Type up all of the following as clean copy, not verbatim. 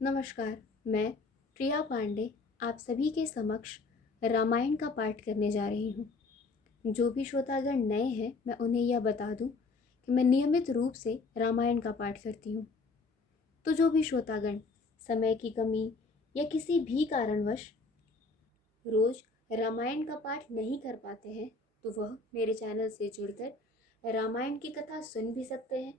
नमस्कार। मैं प्रिया पांडे आप सभी के समक्ष रामायण का पाठ करने जा रही हूँ। जो भी श्रोतागण नए हैं, मैं उन्हें यह बता दूँ कि मैं नियमित रूप से रामायण का पाठ करती हूँ। तो जो भी श्रोतागण समय की कमी या किसी भी कारणवश रोज रामायण का पाठ नहीं कर पाते हैं, तो वह मेरे चैनल से जुड़कर रामायण की कथा सुन भी सकते हैं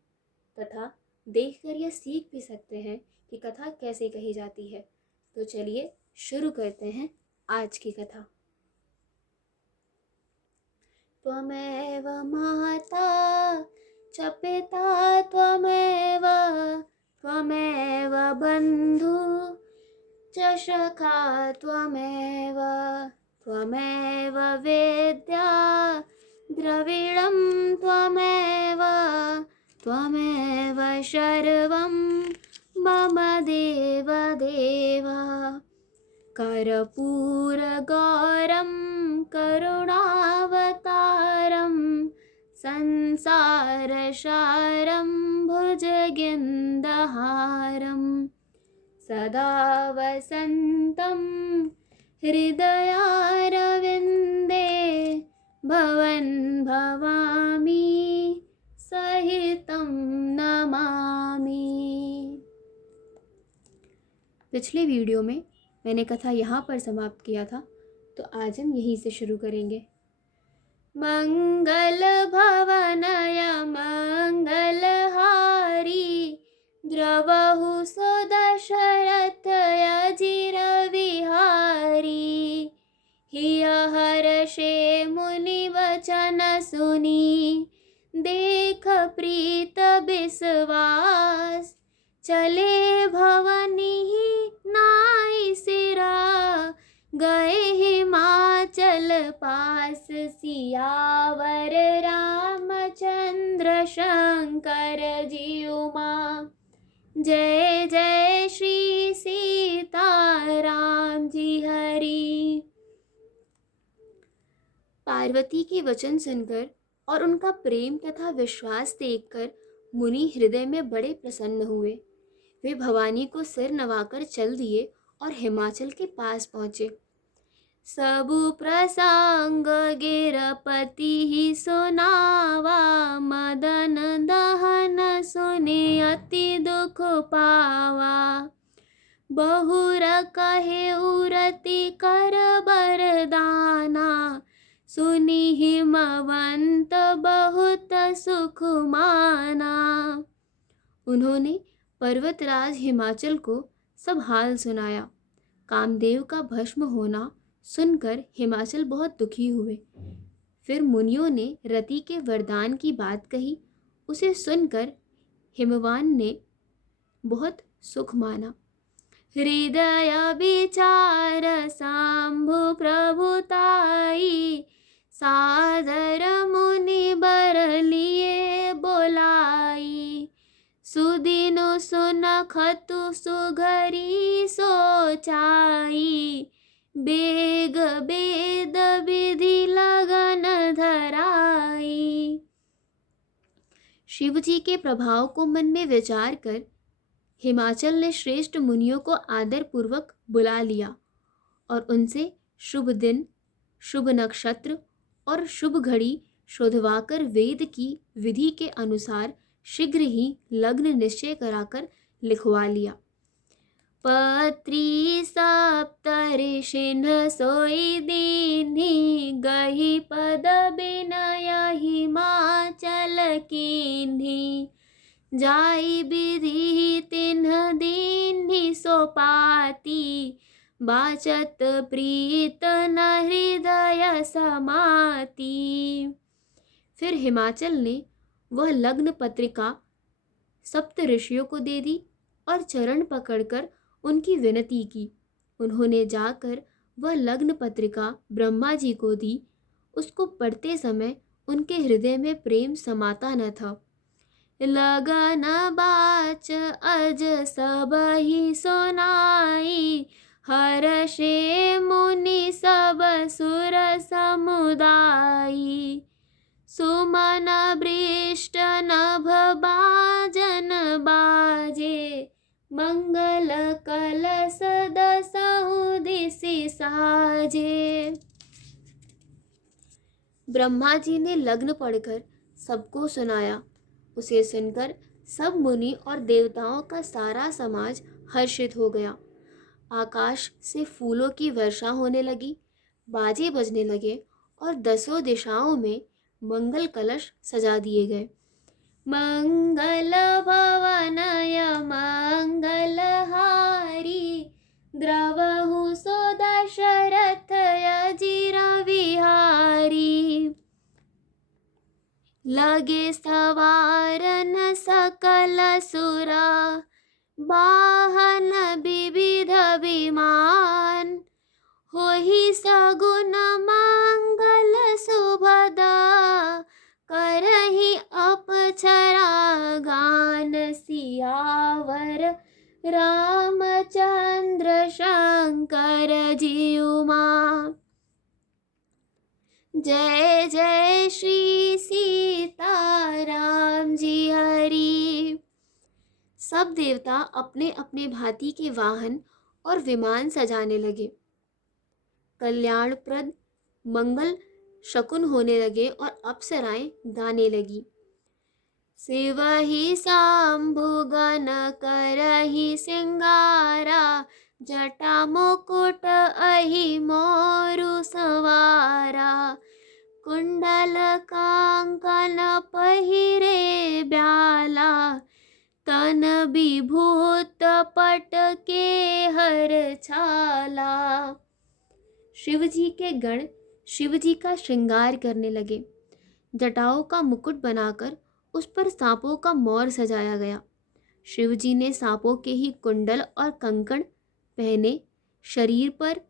तथा देखकर यह सीख भी सकते हैं कि कथा कैसे कही जाती है। तो चलिए शुरू करते हैं आज की कथा। त्वमेव माता च पिता त्वमेव त्वमेव बन्धु च सखा त्वमेव त्वमेव वेद्या द्रविणं त्वमेव त्वमेव सर्वं मम देवदेव। कर्पूरगौरं करुणावतारं संसारसारं भुजगेन्दहारं सदा वसन्तं हृदयारविन्दे भवन् भवामि सहितं नमामि। पिछले वीडियो में मैंने कथा यहाँ पर समाप्त किया था, तो आज हम यहीं से शुरू करेंगे। मंगल भवनय मंगलहारी द्रवहु सो दशरथ अजिर विहारी। हिय हर्षे मुनि वचन सुनी देख प्रीत विश्वास। चले भवनी नाई सिरा गए हिमाचल पास। सियावर रामचंद्र शंकर जी उमा जय जय श्री सीताराम जी हरि। पार्वती के वचन सुनकर और उनका प्रेम तथा विश्वास देखकर मुनि हृदय में बड़े प्रसन्न हुए। वे भवानी को सिर नवाकर चल दिए और हिमाचल के पास पहुँचे। सबु प्रसंग गिरपति ही सुनावा। मदन दहन सुने अति दुख पावा। बहुर कहे उरति कर बरदाना। सुनी हिमवंत बहुत सुख माना। उन्होंने पर्वतराज हिमाचल को सब हाल सुनाया। कामदेव का भस्म होना सुनकर हिमाचल बहुत दुखी हुए। फिर मुनियों ने रति के वरदान की बात कही। उसे सुनकर हिमवान ने बहुत सुख माना। हृदय विचार शंभु प्रभुताई। सादर मुनि बर लिए बोलाई। सुदिनो सुनखतु सुघरी सोचाई। बेग वेद विधि लगन धराई। शिव जी के प्रभाव को मन में विचार कर हिमाचल ने श्रेष्ठ मुनियों को आदर पूर्वक बुला लिया और उनसे शुभ दिन, शुभ नक्षत्र और शुभ घड़ी शोधवाकर वेद की विधि के अनुसार शीघ्र ही लग्न निश्चय कराकर लिखवा लिया। पत्री सप्तऋषिन् सोई दीन्हि। गही पद विनय हिमाचल कीन्हि। जाई विधि तिन्ह दीन्हि सोपाती। बाचत प्रीत न हृदय समाती। फिर हिमाचल ने वह लग्न पत्रिका सप्त ऋषियों को दे दी और चरण पकड़कर उनकी विनती की। उन्होंने जाकर वह लग्न पत्रिका ब्रह्मा जी को दी। उसको पढ़ते समय उनके हृदय में प्रेम समाता न था। लगन बाच अज सब ही सुनाई। हर्षे मुनि सब सुर समुदाई। सुमन बृष्ट नभ बाजन बाजे। मंगल कलश दसहु दिसि साजे। ब्रह्मा जी ने लग्न पढ़कर सबको सुनाया। उसे सुनकर सब मुनि और देवताओं का सारा समाज हर्षित हो गया। आकाश से फूलों की वर्षा होने लगी, बाजे बजने लगे और दसों दिशाओं में मंगल कलश सजा दिए गए। मंगल भवनय मंगलहारी, द्रवहु सो दशरथ अजिर विहारी। लगे सवारन सकल सुरा, वाहन विविध विमान। होहि सगुन मंगल सुभदा, करहि अपचरा गान। सियावर रामचंद्र शंकर जीउमा। जय जय श्री सीताराम जी हरि। सब देवता अपने अपने भांति के वाहन और विमान सजाने लगे। कल्याणप्रद मंगल शकुन होने लगे और अप्सराएं गाने लगी। शिवहि शंभुगन करहि सिंगारा, जटा मुकुट अहि मोरु सवारा। कुंडल कांकन पहिरे ब्याला, तन विभूत पट के हर छाला। शिव जी के गण शिव जी का श्रृंगार करने लगे। जटाओं का मुकुट बनाकर उस पर सांपों का मोर सजाया गया। शिव जी ने सांपों के ही कुंडल और कंकण पहने, शरीर पर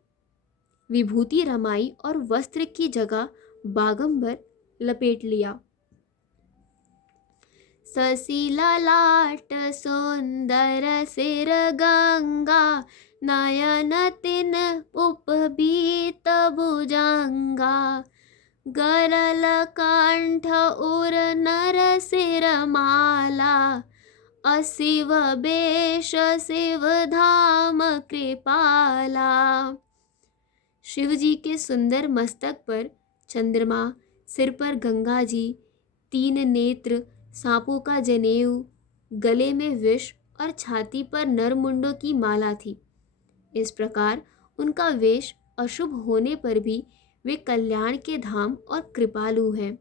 विभूति रमाई और वस्त्र की जगह बागंबर लपेट लिया। शशि ललाट सुंदर सिर गंगा, नयन तिन उपबीत भुजंगा। गरल कंठ उर नर सिर माला, अशिव बेश शिव धाम कृपाला। शिव जी के सुंदर मस्तक पर चंद्रमा, सिर पर गंगा जी, 3 नेत्र, सांपों का जनेऊ, गले में विष और छाती पर नरमुंडों की माला थी। इस प्रकार उनका वेश अशुभ होने पर भी वे कल्याण के धाम और कृपालु हैं।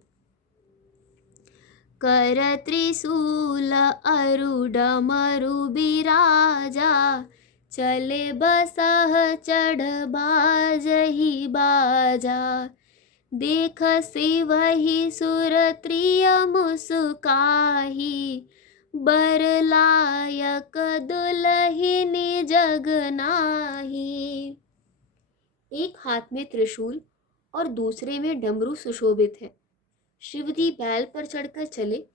कर त्रिशूल अरुड मरु बिराजा, चले बसह चढ़ बाजहि बाजा। देख शिवहि सुर त्रिय मुस्काही, बर लायक दुलहिनी जग नाही। एक हाथ में त्रिशूल और दूसरे में डमरू सुशोभित है। शिवजी बैल पर चढ़कर चले,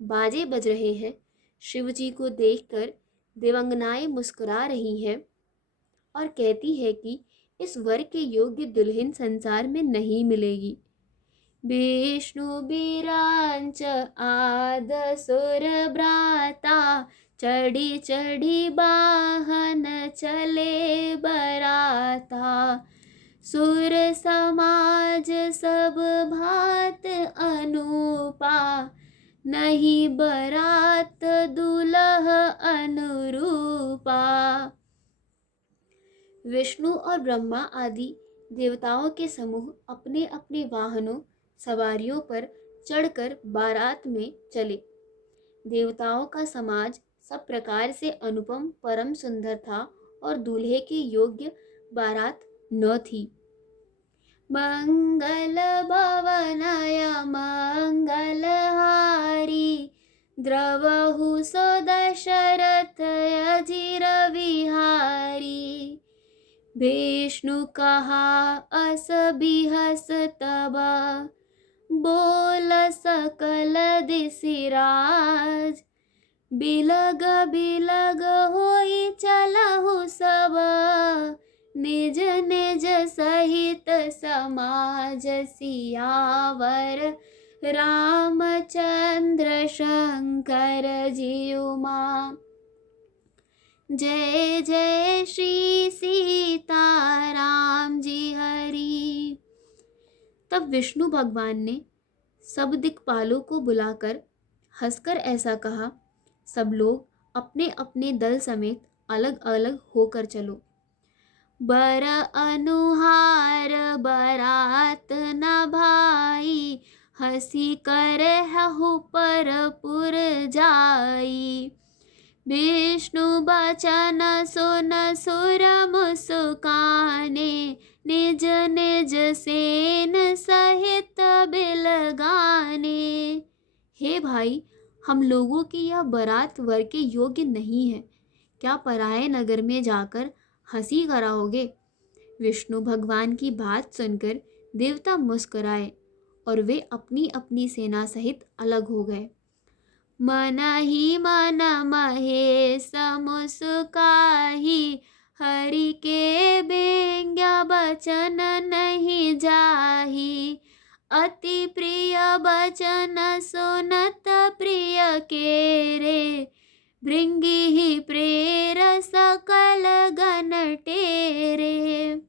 बाजे बज रहे हैं। शिवजी को देखकर देवंगनाएं मुस्कुरा रही हैं और कहती है कि इस वर के योग्य दुल्हन संसार में नहीं मिलेगी। विष्णु बिरांच आद सुर भ्राता, चढ़ी चढ़ी वाहन चले बराता। सुर समाज सब भात अनुपा, नहीं बरात दुल्ह अनुरूपा। विष्णु और ब्रह्मा आदि देवताओं के समूह अपने अपने वाहनों सवारियों पर चढ़कर बारात में चले। देवताओं का समाज सब प्रकार से अनुपम परम सुंदर था और दूल्हे के योग्य बारात न थी। मंगल भवनाय मंगलहारी, द्रवहु सो दशरथ अजिर विहारी। विष्णु कहा अस बिहस तब, बोल सकल दिसि राज। बिलग बिलग होई चलहु सब, निज निज सहित समाज। सियावर रामचंद्र शंकर जीउमा। जय जय श्री सीताराम जी हरि। तब विष्णु भगवान ने सब दिक्पालों को बुलाकर हंसकर ऐसा कहा, सब लोग अपने अपने दल समेत अलग अलग होकर चलो। बर अनुहार बरात न भाई, हंसी कर हहु परपुर जाई। विष्णु बचन सुन सुर मुस्काने, निज निज सेन सहित बिलगाने। हे भाई, हम लोगों की यह बारात वर के योग्य नहीं है, क्या पराये नगर में जाकर हंसी कराओगे? विष्णु भगवान की बात सुनकर देवता मुस्कुराए और वे अपनी अपनी सेना सहित अलग हो गए। मन ही मन महेश मुस्काही, हरि के व्यंग्य बचन नहीं जाही। अति प्रिय बचन सुनत प्रिय केरे, भृंगी ही प्रेर सकल गण टेरे।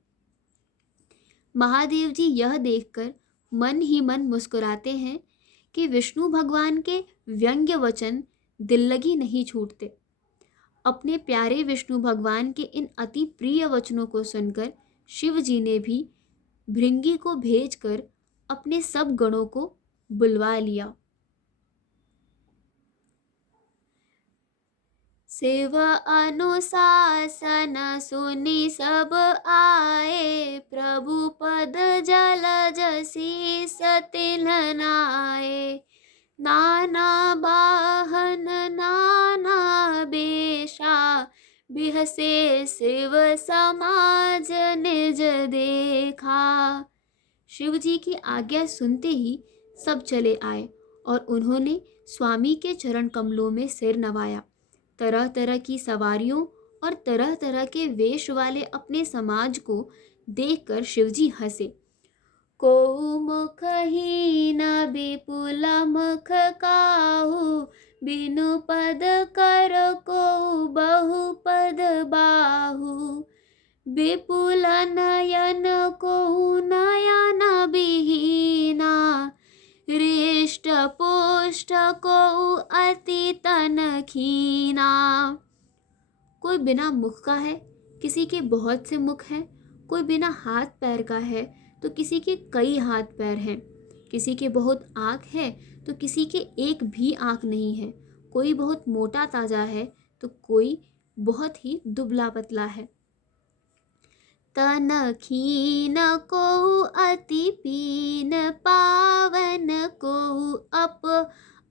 महादेव जी यह देखकर मन ही मन मुस्कुराते हैं कि विष्णु भगवान के व्यंग्य वचन दिल लगी नहीं छूटते। अपने प्यारे विष्णु भगवान के इन अति प्रिय वचनों को सुनकर शिव जी ने भी भृंगी को भेजकर अपने सब गणों को बुलवा लिया। शिव अनुशासन सुनी सब आए, प्रभु पद जलज शीस तिन्हनाए। नाना वाहन नाना बेशा, बिहसे शिव समाज निज देखा। शिव जी की आज्ञा सुनते ही सब चले आए और उन्होंने स्वामी के चरण कमलों में सिर नवाया। तरह तरह की सवारियों और तरह तरह के वेश वाले अपने समाज को देखकर शिवजी हंसे। को मुखहीन विपुल मुख काहू, बिनु पद कर को बहुपद बाहू। विपुल नयन को नयन विहीना, हृष्ट पुष्ट को अति तन खीना। कोई बिना मुख का है, किसी के बहुत से मुख हैं। कोई बिना हाथ पैर का है तो किसी के कई हाथ पैर हैं। किसी के बहुत आँख है तो किसी के एक भी आँख नहीं है। कोई बहुत मोटा ताजा है तो कोई बहुत ही दुबला पतला है। तन खीन को अति पीन, पावन को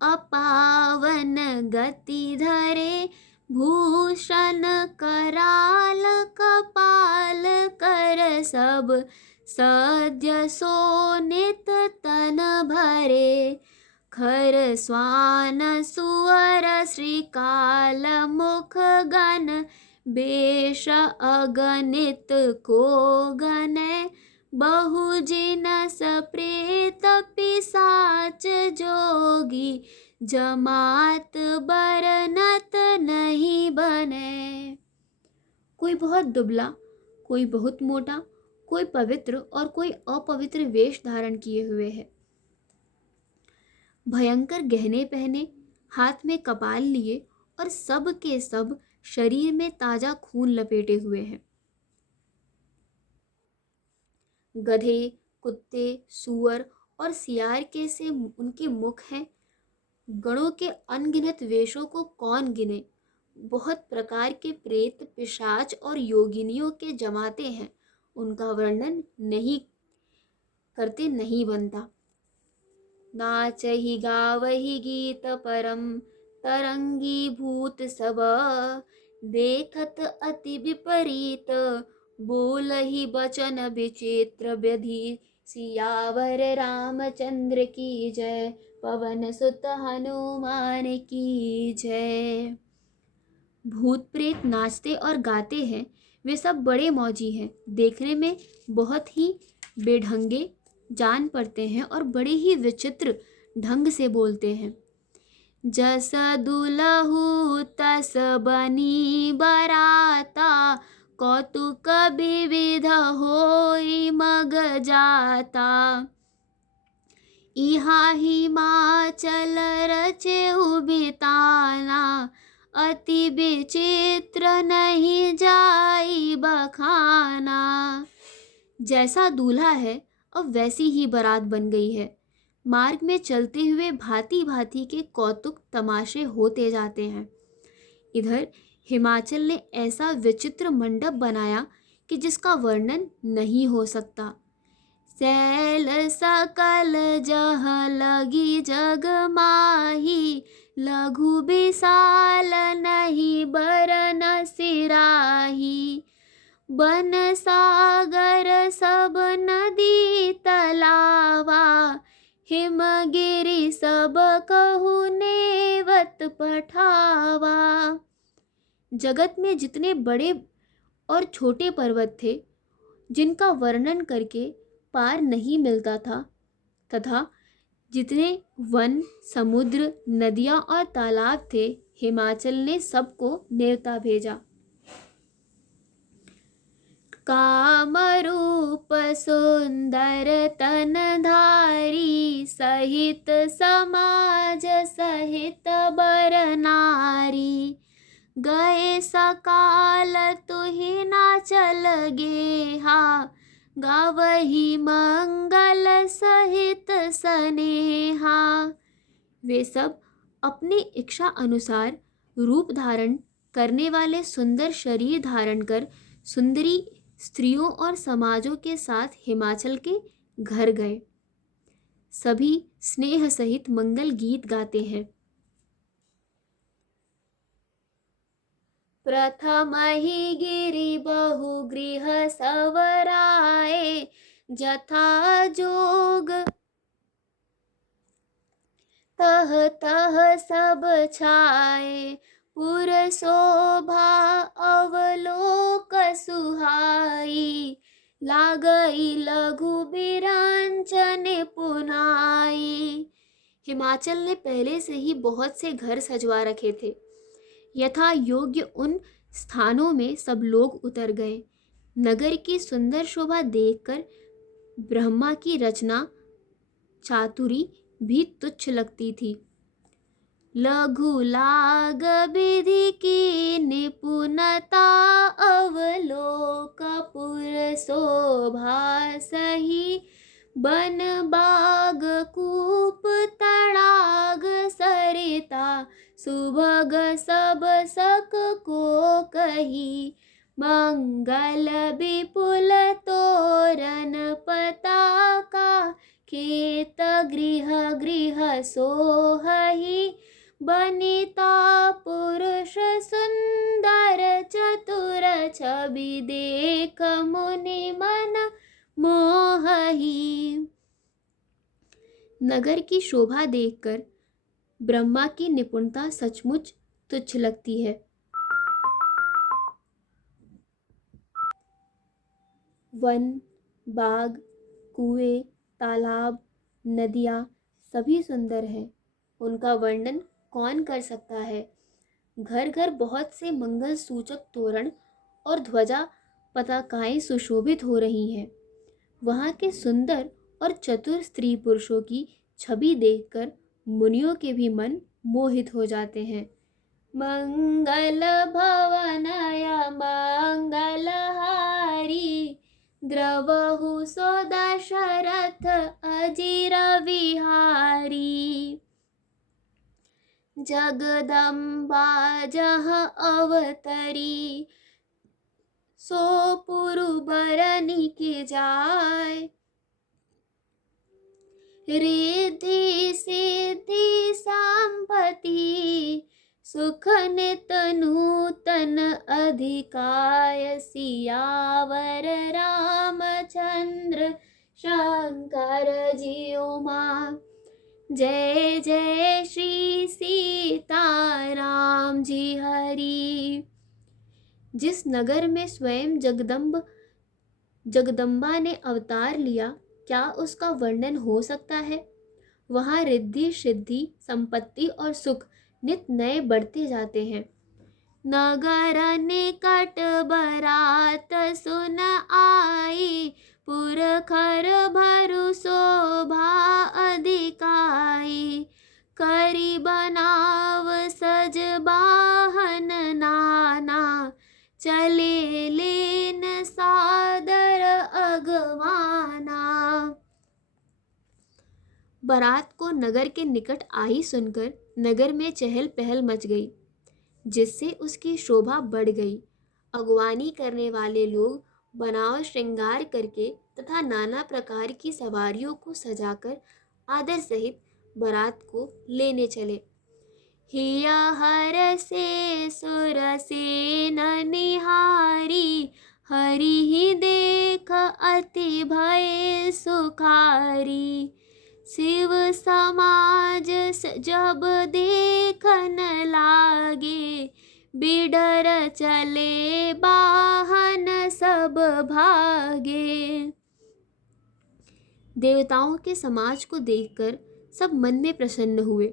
अपावन। गति धरे भूषण कराल, कपाल कर सब सद्य सोनित तन भरे। खर स्वान सुअर श्रीकाल, मुख गण बेश अगणित को गणे। बहु जिनस प्रेत पिशाच जोगी, जमात बरनत नहीं बने। कोई बहुत दुबला, कोई बहुत मोटा, कोई पवित्र और कोई अपवित्र वेश धारण किए हुए है। भयंकर गहने पहने, हाथ में कपाल लिए और सब के सब शरीर में ताजा खून लपेटे हुए हैं। गधे, कुत्ते, सुअर और सियार के से उनके मुख हैं। गणों के अनगिनत वेशों को कौन गिने। बहुत प्रकार के प्रेत, पिशाच और योगिनियों के जमाते हैं। उनका वर्णन नहीं करते नहीं बनता। नाचहि गावहि गीत परम, तरंगी भूत सब। देखत अति विपरीत, बोलहि बचन विचित्र व्यधि। सियावर रामचंद्र की जय, पवन सुत हनुमान की जय। भूत प्रेत नाचते और गाते हैं। वे सब बड़े मौजी हैं। देखने में बहुत ही बेढंगे जान पड़ते हैं और बड़े ही विचित्र ढंग से बोलते हैं। जस दुलहु तस बनी बराता, कौतुक विविध होई मग जाता। इहा हिमाचल रचे उबिताना, अति विचित्र नहीं जाई बखाना। जैसा दूल्हा है अब वैसी ही बारात बन गई है। मार्ग में चलते हुए भांति भांति के कौतुक तमाशे होते जाते हैं। इधर हिमाचल ने ऐसा विचित्र मंडप बनाया कि जिसका वर्णन नहीं हो सकता। सैल सकल जह लगी जग माही, लघु विशाल नहीं बरन सिराही। बन सागर सब नदी तलावा, हिमगिरि सब कहु नेवत पठावा। जगत में जितने बड़े और छोटे पर्वत थे जिनका वर्णन करके पार नहीं मिलता था, तथा जितने वन, समुद्र, नदियाँ और तालाब थे, हिमाचल ने सबको नेवता भेजा। कामरूप सुंदर तनधारी, सहित समाज सहित बर नारी। गए सकाल तुहि ना चल गेहा, गावही मंगल सहित सनेहा। वे सब अपनी इच्छा अनुसार रूप धारण करने वाले सुंदर शरीर धारण कर सुंदरी स्त्रियों और समाजों के साथ हिमाचल के घर गए। सभी स्नेह सहित मंगल गीत गाते हैं। प्रथम ही गिरि बहु गृह सवराए, जथा जोग तह तह सब छाए। पुर शोभा अवलोक सुहाई, लागई लघु बिरांचन पुनाई। हिमाचल ने पहले से ही बहुत से घर सजवा रखे थे। यथा योग्य उन स्थानों में सब लोग उतर गए। नगर की सुंदर शोभा देखकर ब्रह्मा की रचना चातुरी भी तुच्छ लगती थी। लघु लाग विधि की निपुणता, अवलोक पुर शोभा सही। बन बाग कूप तड़ाग सरिता, सुभग सब सक को कही। मंगल विपुल तोरण पताका, खेत गृह गृह सोहही। बनिता पुरुष सुंदर चतुर, छवि देख मुनि मन मोहही। नगर की शोभा देखकर ब्रह्मा की निपुणता सचमुच तुच्छ लगती है। वन, बाग, कुएं, तालाब, नदियाँ सभी सुंदर हैं। उनका वर्णन कौन कर सकता है। घर घर बहुत से मंगल सूचक तोरण और ध्वजा पताकाएं सुशोभित हो रही हैं। वहाँ के सुंदर और चतुर स्त्री पुरुषों की छवि देखकर मुनियों के भी मन मोहित हो जाते हैं। मंगल भवनय मंगलहारी, द्रवहु सो दशरथ अजिर विहारी। जगदम्बा जह अवतरी, सो पुरु बरनी के जाय। रिद्धि सिद्धि संपत्ति, सुख नित नूतन अधिकाय। सियावर रामचंद्र शंकर जी उमा, जय जय श्री सीताराम जी हरि। जिस नगर में स्वयं जगदम्बा ने अवतार लिया, क्या उसका वर्णन हो सकता है। वहाँ रिद्धि सिद्धि संपत्ति और सुख नित नए बढ़ते जाते हैं। नगर निकट बरात सुन आई, पुरखर भरु शोभा अधिकाई। करी बनाव सज बाहन नाना, चले लेन सादर अगवाना। बारात को नगर के निकट आई सुनकर नगर में चहल पहल मच गई, जिससे उसकी शोभा बढ़ गई। अगवानी करने वाले लोग बनाव श्रृंगार करके तथा नाना प्रकार की सवारियों को सजाकर आदर सहित बारात को लेने चले। हिया हर से सुर सेन निहारी, हरि ही देख अति भय सुखारी। शिव समाज जब देखन लागे, बिडर चले बाहन सब भागे। देवताओं के समाज को देखकर सब मन में प्रसन्न हुए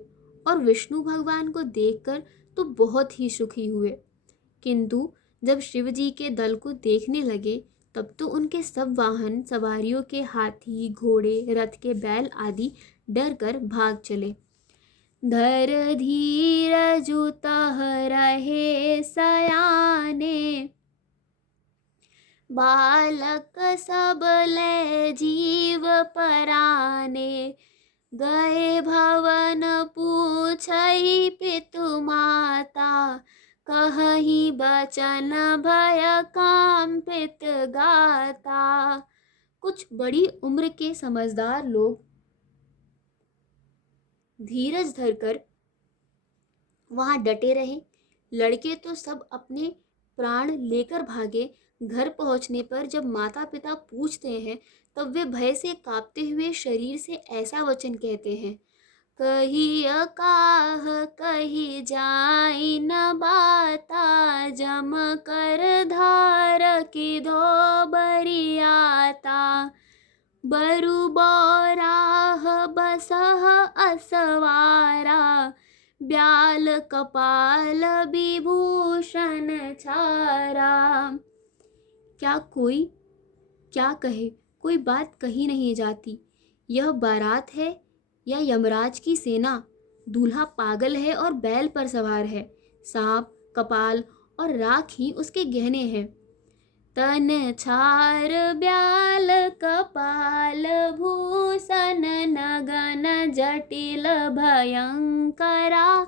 और विष्णु भगवान को देखकर तो बहुत ही सुखी हुए। किंतु जब शिव जी के दल को देखने लगे तब तो उनके सब वाहन सवारियों के हाथी, घोड़े, रथ के बैल आदि डर कर भाग चले। धर धीर जुतह रहे सयाने, बालक सब ले जीव पराने। गए भवन पूछई पितु माता, कहही बचन भय कांपित गाता। कुछ बड़ी उम्र के समझदार लोग धीरज धरकर वहां डटे रहे। लड़के तो सब अपने प्राण लेकर भागे। घर पहुंचने पर जब माता पिता पूछते हैं तब वे भय से कांपते हुए शरीर से ऐसा वचन कहते हैं, कही अकाह कही जाई न बाता, जम कर धार की धो बरियाता। बरु बोराह बसह असवारा, ब्याल कपाल विभूषण छारा। क्या कहे, कोई बात कही नहीं जाती। यह बारात है या यमराज की सेना? दूल्हा पागल है और बैल पर सवार है। सांप, कपाल और राख ही उसके गहने हैं। तन छार ब्याल कपाल भूषण, नगन जटिल भयंकरा।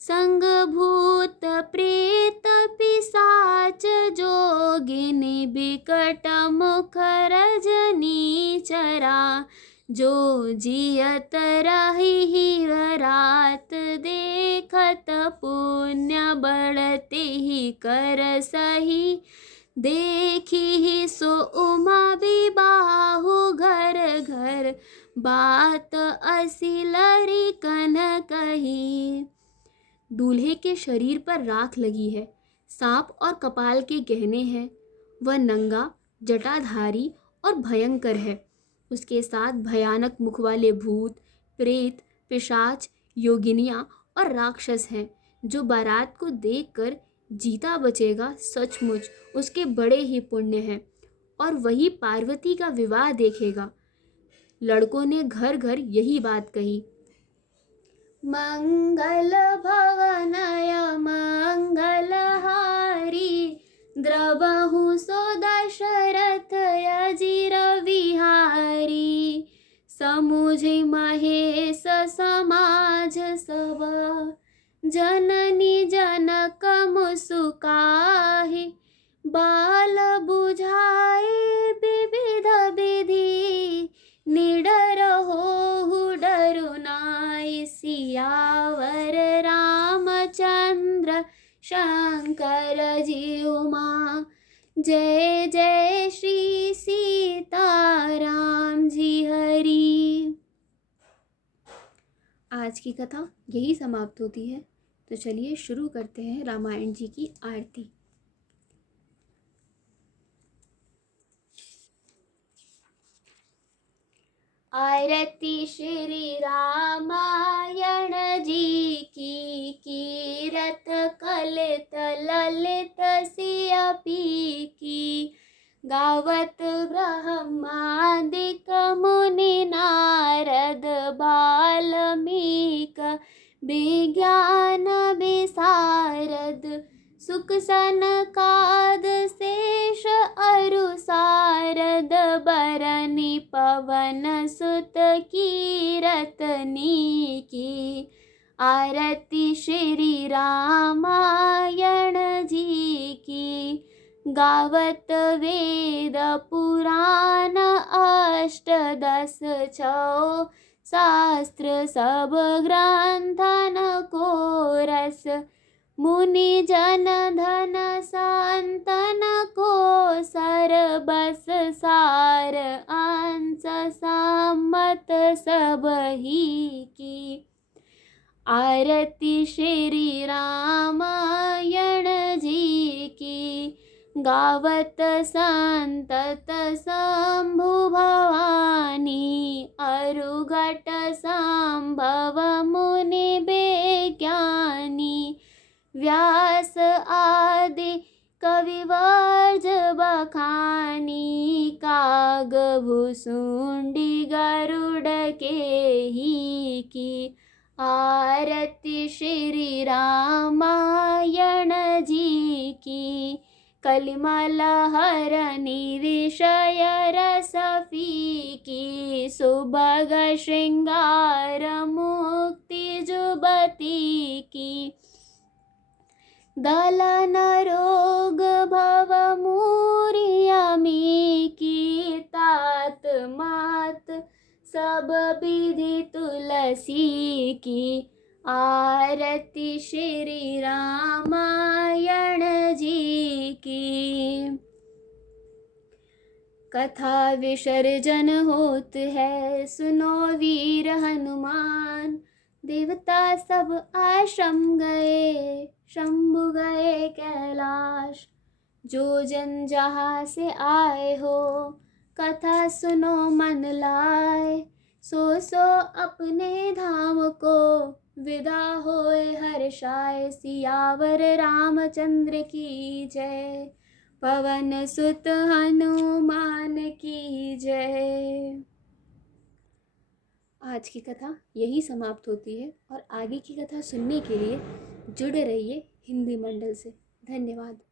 संग भूत प्रेत पिशाच जोगिनी, बिकट मुख रजनी चरा। जो जियत रही रात, देखत पुण्य बढ़ते ही कर सही। देखी ही सो उमा विबाहु घर घर, बात असी लरी कन कही। दूल्हे के शरीर पर राख लगी है, सांप और कपाल के गहने हैं। वह नंगा, जटाधारी और भयंकर है। उसके साथ भयानक मुख वाले भूत, प्रेत, पिशाच, योगिनियाँ और राक्षस हैं। जो बारात को देखकर जीता बचेगा, सचमुच उसके बड़े ही पुण्य हैं और वही पार्वती का विवाह देखेगा। लड़कों ने घर घर यही बात कही। मंगल भवनय मंगल हारी, द्रवहु सो दशरथ अजिर विहारी। समुझि महेश समाज सब, जननी जनक मुसुकाहि। बाल बुझाए विविध विधि, निडर होहु डरु नाहि। सियावर रामचंद्र शंकर जी उमा, जय जय श्री सीताराम जी हरि। आज की कथा यही समाप्त होती है। तो चलिए शुरू करते हैं रामायण जी की आरती। आरती श्री रामायण जी की, कीरत कलित ललित सियपी की। गावत ब्रह्मादिक मुनि नारद बाल्मीक, विज्ञान विशारद सुख सनकाद शेष अरु सारद, बरनि पवन सुत कीरतनी की। आरती श्री रामायण जी की। गावत वेद पुराण अष्टदश छौ, शास्त्र सब ग्रंथन को रस। मुनि जन धन संतन को सर, बस सार अंश सम्मत सब ही की। आरती श्री रामायण जी की। गावत संतत शंभु भवानी, अरुघट संभव मुनि विज्ञानी। व्यास आदि कविवर्ज बखानी, काग भुसुंडी गरुड़ के ही की। आरती श्री रामायण जी की। कलिमल हरनि विषय रस फीकी, सुभग श्रृंगार मुक्ति जुबती की। दलन रोग भव मूरियमी की, तात मात सब विधि तुलसी की। आरती श्री रामायण जी की। कथा विसर्जन होत है, सुनो वीर हनुमान। देवता सब आश्रम गए, शंभु गए कैलाश। जो जन जहाँ से आए हो, कथा सुनो मन लाए। सो अपने धाम को विदा होए हर्षाए। सियावर रामचंद्र की जय, पवन सुत हनुमान की जय। आज की कथा यही समाप्त होती है और आगे की कथा सुनने के लिए जुड़े रहिए हिंदी मंडल से। धन्यवाद।